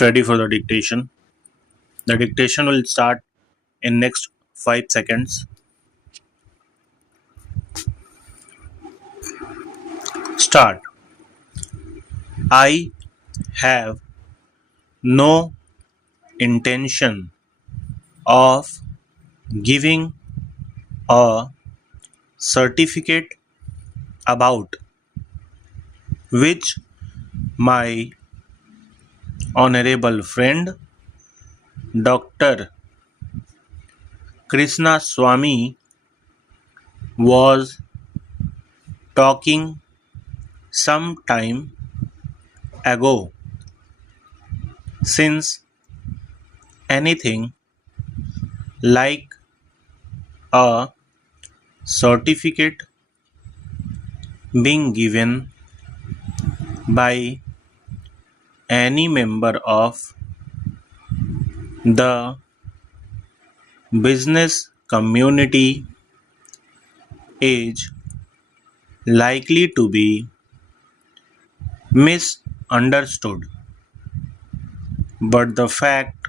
Ready for the dictation. The dictation will start in next 5 seconds. Start. I have no intention of giving a certificate about which my honorable friend Dr. Krishna Swami was talking some time ago. Since anything like a certificate being given by any member of the business community is likely to be misunderstood, but the fact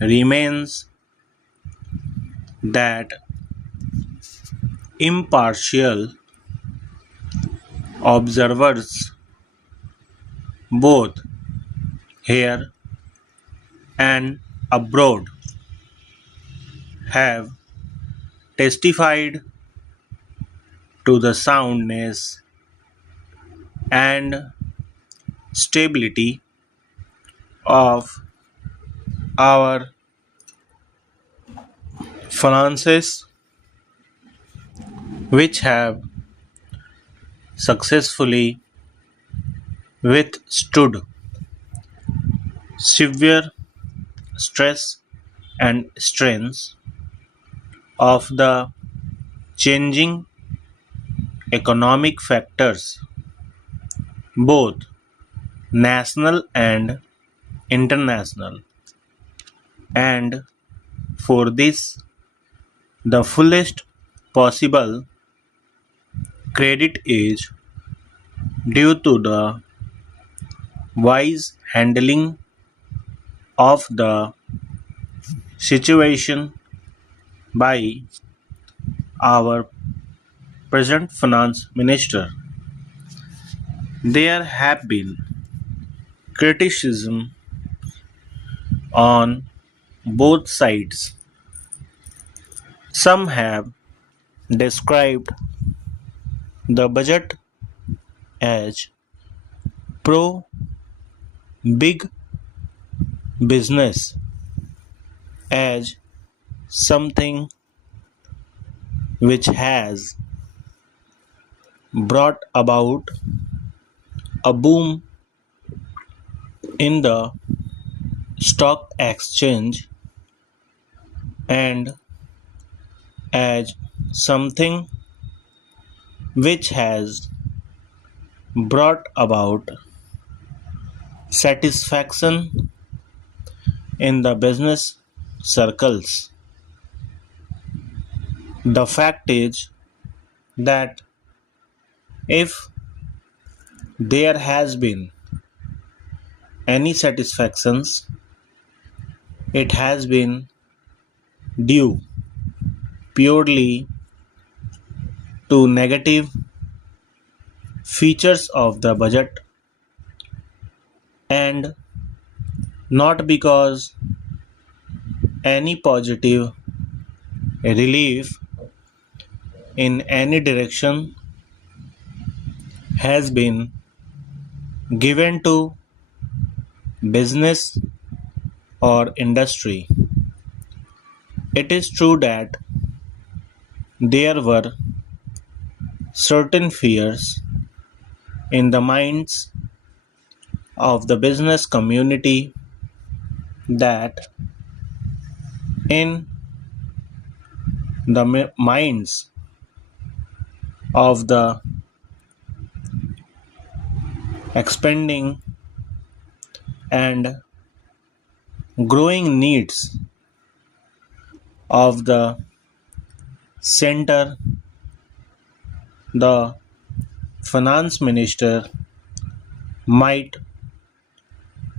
remains that impartial observers, both here and abroad, have testified to the soundness and stability of our finances, which have successfully withstood severe stress and strains of the changing economic factors, both national and international, and for this, the fullest possible credit is due to the wise handling of the situation by our present finance minister. There have been criticism on both sides. Some have described the budget as pro big business, as something which has brought about a boom in the stock exchange, and as something which has brought about satisfaction in the business circles. The fact is that if there has been any satisfactions, it has been due purely to negative features of the budget, and not because any positive relief in any direction has been given to business or industry. It is true that there were certain fears in the minds of the business community that in the minds of the expanding and growing needs of the center, the finance minister might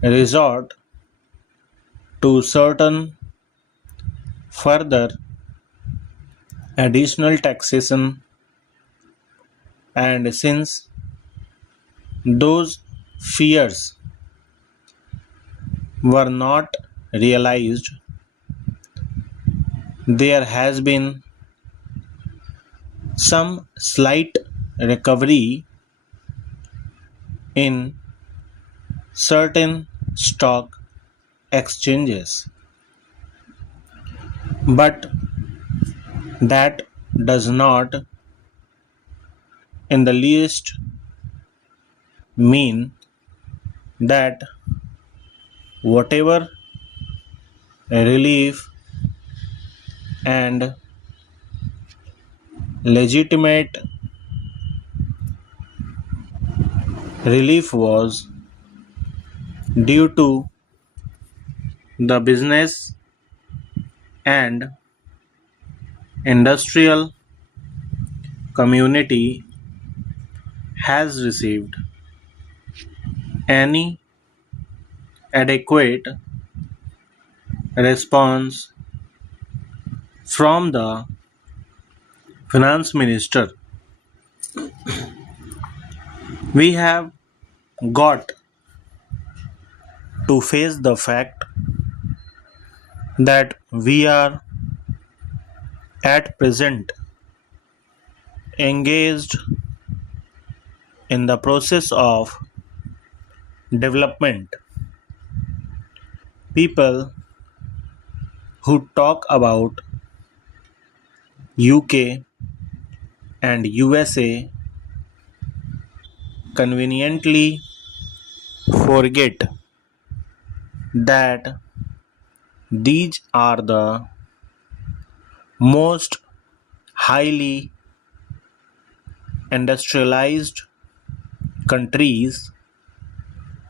resort to certain further additional taxation, and since those fears were not realized, there has been some slight recovery in certain stock exchanges, but that does not in the least mean that whatever relief and legitimate relief was due to the business and industrial community has received any adequate response from the finance minister. We have got to face the fact that we are at present engaged in the process of development. People who talk about UK and USA conveniently forget that these are the most highly industrialized countries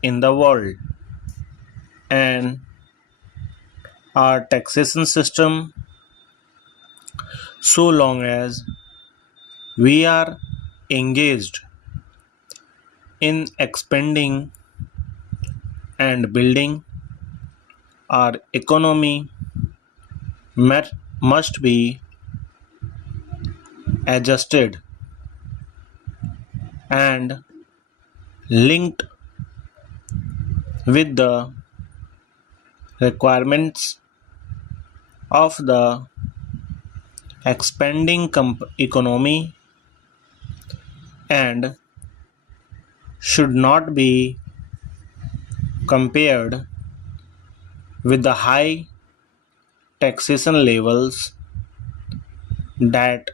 in the world, and our taxation system, so long as we are engaged in expanding and building our economy, must be adjusted and linked with the requirements of the expanding economy, and should not be compared with the high taxation levels that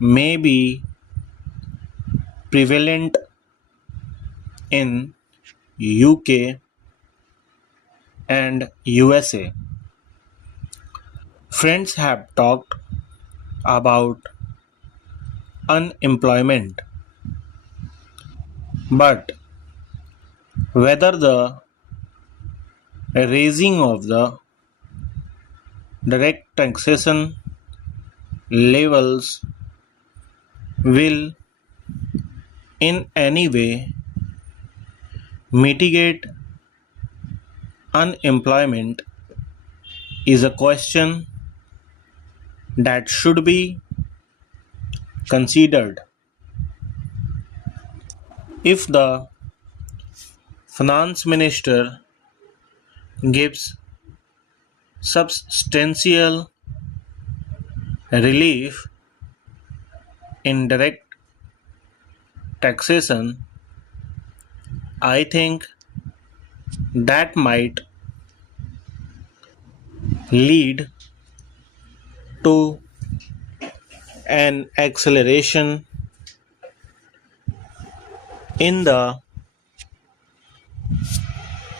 may be prevalent in UK and USA. Friends have talked about unemployment, but whether the raising of the direct taxation levels will in any way mitigate unemployment is a question that should be considered. If the finance minister gives substantial relief in direct taxation, I think that might lead to an acceleration in the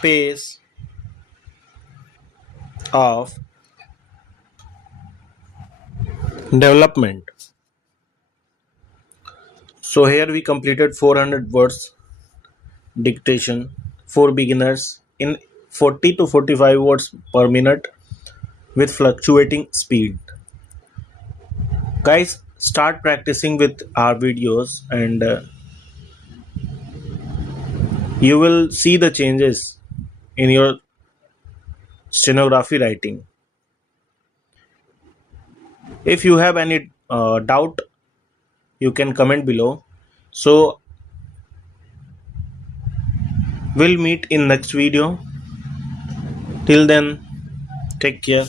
pace of development. So here we completed 400 words dictation for beginners in 40 to 45 words per minute with fluctuating speed. Guys, start practicing with our videos, and you will see the changes in your stenography writing. If you have any doubt, you can comment below. So we'll meet in next video. Till then, take care.